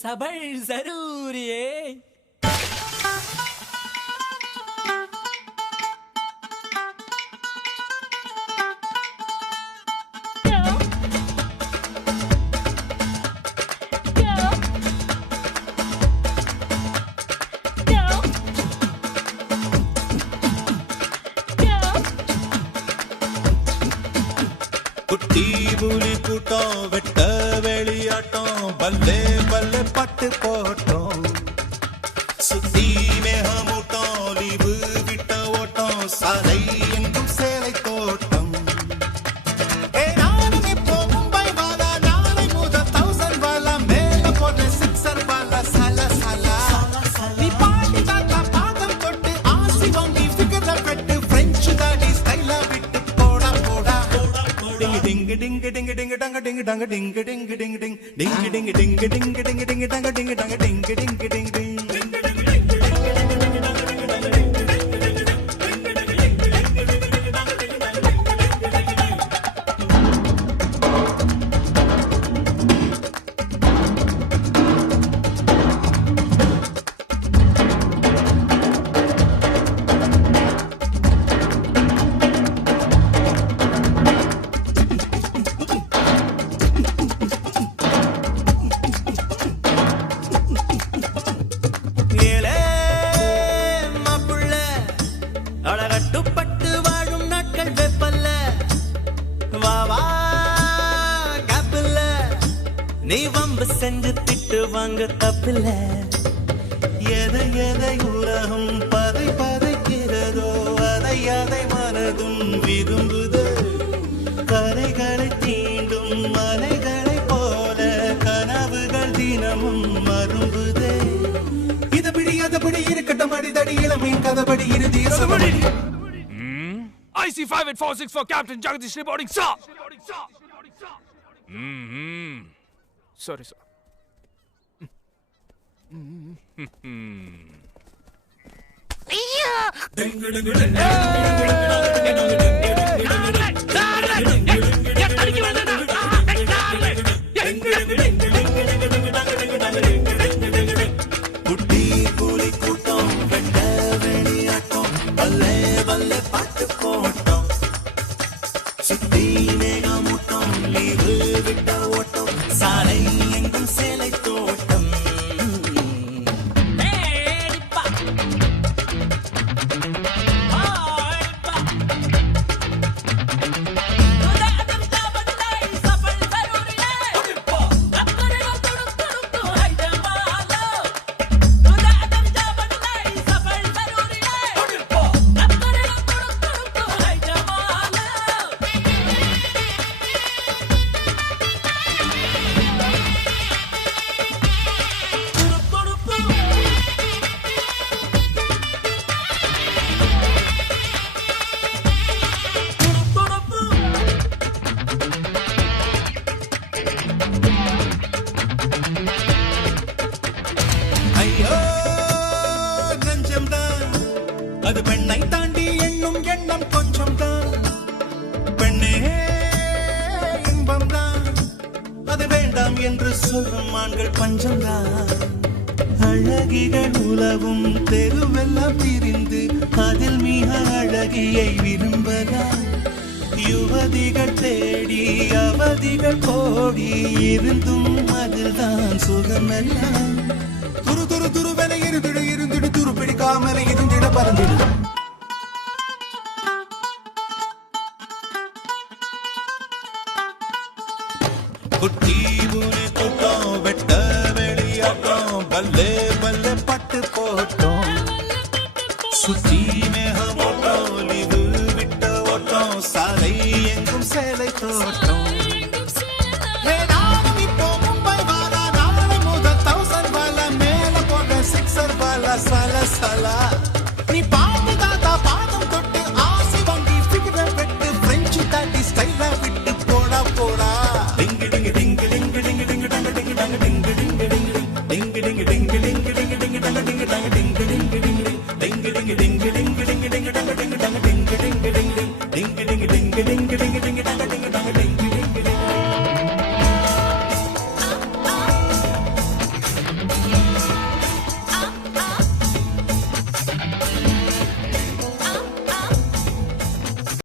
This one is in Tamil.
सबर जरूर है। குட்டி புலி கூட்டம் வெட்ட வெளியாட்டம் பல்லே பல்லே பட்டு போட்டோம் சுத்தி மேகமூட்டம் லீவு விட்ட ஓட்டம் சாலை எங்கும் சேலை தோட்டம் நானும் இப்போ மும்பை வாலா நாளை முதல் 1000 வாலா மேல போட்டு 6 வாலா சல சல நீ பாட்டி தாத்தா பாதம் தொட்டு ஆசி வாங்கி ஃபிகர் வெட்டு பிரெஞ்சு தாடி ஸ்டைலா விட்டு போடா போடா ding ding ding ding dang ding dang ding ding ding ding ding ding ding ding ding ding ding dang ding dang ding ding ding ding அழகட்டுப்பட்டு வாழும் நாட்கள் வெப்பல்ல வா வா காப்பில்ல நீ வம்பு செஞ்சு திட்டு வாங்க தப்பில்ல எதை எதை உலகம் பதை பதைக்கிறதோ அதை அதை மனதும் விரும்புது கரைகளை தீண்டும் மலைகளை போல கனவுகள் தினமும் மரும்புதே இதபடி இருக்கட்டும் அடிதடி இளமையின் கதபடி இறுதி IC5846 for Captain Jagdish reporting, sir. Sorry, sir. குட்டி புலி கூட்டம் வெட்ட வெளியாட்டம் பல்லே பல்லே பாட்டு போட்டோம் சுத்தி மேகமூட்டம் லீவு விட்ட ஓட்டம் சாலை எங்கும் சேலை தோட்டம் சொல்லும் ஆண்கள் பஞ்சம்தான். அழகிகள் உலவும் தெருவெல்லாம் திரிந்து அதில் மிக அழகியை விரும்பலாம். யுவதிகள் தேடி அவதிகள் கோடி இருந்தும் அதில்தான் சுகமெல்லாம். துரு துரு துருவென இருந்திடு இருந்திடு துரு பிடிக்காமல இருந்திட பறந்திடு. குட்டி ஊனி கூட்டம் வெட்ட வெளியாட்டம் பல்லே பல்லே பட்டு போட்டோம்.